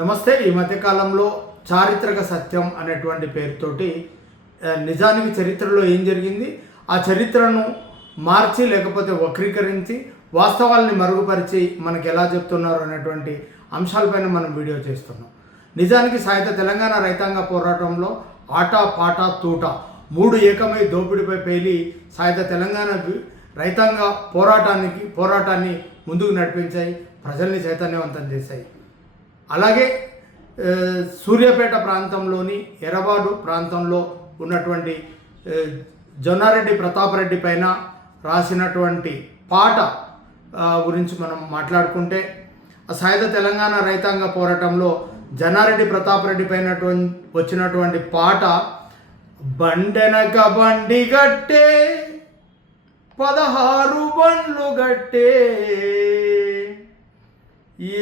నమస్తే. ఈ మధ్యకాలంలో చారిత్రక సత్యం అనేటువంటి పేరుతోటి నిజానికి చరిత్రలో ఏం జరిగింది, ఆ చరిత్రను మార్చి లేకపోతే వక్రీకరించి వాస్తవాల్ని మరుగుపరిచి మనకి ఎలా చెప్తున్నారు అనేటువంటి అంశాలపైన మనం వీడియో చేస్తున్నాం. నిజానికి సాయుధ తెలంగాణ రైతాంగ పోరాటంలో ఆటా పాట తూట మూడు ఏకమై దోపిడిపై పేలి సాయుధ తెలంగాణ రైతాంగ పోరాటాన్ని ముందుకు నడిపించాయి, ప్రజల్ని చైతన్యవంతం చేశాయి. అలాగే సూర్యాపేట ప్రాంతంలోని ఎర్రబాడు ప్రాంతంలో ఉన్నటువంటి జొన్నారెడ్డి ప్రతాపరెడ్డి పైన రాసినటువంటి పాట గురించి మనం మాట్లాడుకుంటే, సాయుధ తెలంగాణ రైతాంగ పోరాటంలో జొన్నారెడ్డి ప్రతాపరెడ్డి పైన వచ్చినటువంటి పాట బండెనక బండి గట్టే 16 బండ్లు గట్టే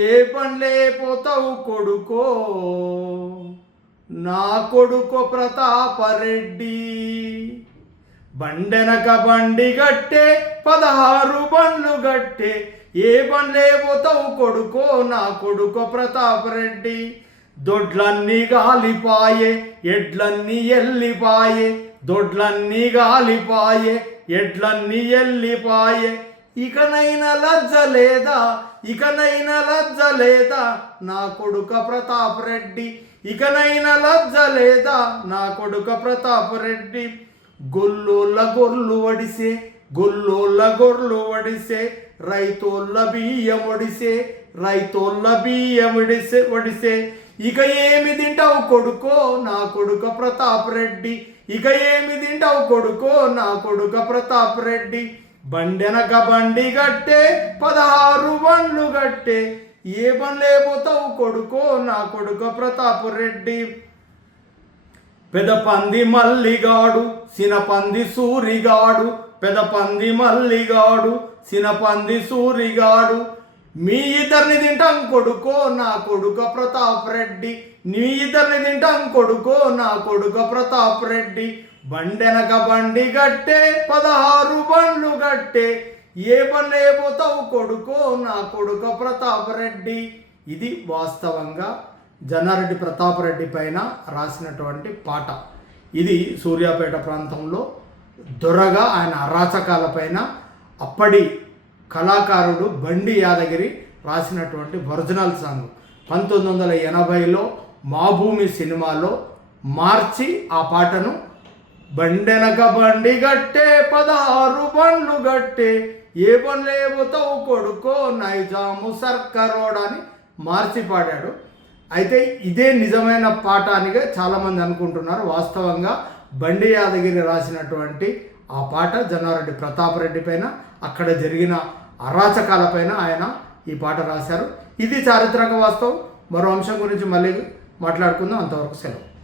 ఏ పనిలే పోతావు కొడుకో నా కొడుకో ప్రతాపరెడ్డి. బండెనక బండి గట్టే 16 బండ్లు గట్టే ఏ పనిలే పోతావు కొడుకో నా కొడుకో ప్రతాపరెడ్డి. దొడ్లన్నీ గాలిపాయే ఎడ్లన్నీ ఎల్లిపాయే, దొడ్లన్నీ గాలిపాయే ఎడ్లన్నీ ఎల్లిపాయే. ఇకనైనా లజ్జ లేదా, ఇకనైనా లజ్జ లేదా నా కొడుక ప్రతాపరెడ్డి, ఇకనైనా లజ్జ లేదా నా కొడుక ప్రతాపరెడ్డి. గొల్లోళ్ళ గొర్లు వడిసే, గొల్లోళ్ళ గొర్లు వడిసే రైతోళ్ళ బియ్యం ఒడిసే, రైతోళ్ళ బియ్యం ఒడిసే. ఇక ఏమి తింటావు కొడుకో నా కొడుక ప్రతాపరెడ్డి, ఇక ఏమి తింటావు కొడుకో నా కొడుక ప్రతాపరెడ్డి. బండెనక బండి గట్టే 16 బండ్లు గట్టే ఏ బండ్లే పోతావు కొడుకో నా కొడుక ప్రతాపరెడ్డి. పెదపంది మల్లిగాడు సినపంది సూరిగాడు, పెదపంది మల్లిగాడు సినపంది సూరిగాడు. మీ ఇద్దరిని తింటాం కొడుకో నా కొడుక ప్రతాపరెడ్డి, నీ ఇద్దరిని తింటాం కొడుకో నా కొడుక ప్రతాపరెడ్డి. బండెనక బండి గట్టే 16 బండ్లు గట్టే ఏ బండ్లే పోతావు కొడుకో నా కొడుక ప్రతాపరెడ్డి. ఇది వాస్తవంగా జొన్నారెడ్డి ప్రతాపరెడ్డి పైన రాసినటువంటి పాట. ఇది సూర్యాపేట ప్రాంతంలో దొరగా ఆయన అరాచకాల పైన అప్పటి కళాకారుడు బండి యాదగిరి రాసినటువంటి ఒరిజినల్ సాంగ్. 1980లో మా భూమి సినిమాలో మార్చి ఆ పాటను బండెనక బండి గట్టే 16 బండ్లు గట్టే ఏ బండ్లే పోతావు కొడుకో నైజాము సర్కరోడ్ అని మార్చి పాడాడు. అయితే ఇదే నిజమైన పాట అనిగా చాలామంది అనుకుంటున్నారు. వాస్తవంగా బండి యాదగిరి రాసినటువంటి ఆ పాట జొన్నారెడ్డి ప్రతాపరెడ్డి పైన అక్కడ జరిగిన అరాచకాలపైన ఆయన ఈ పాట రాశారు. ఇది చారిత్రక వాస్తవం. మరో అంశం గురించి మళ్ళీ మాట్లాడుకుందాం. అంతవరకు సెలవు.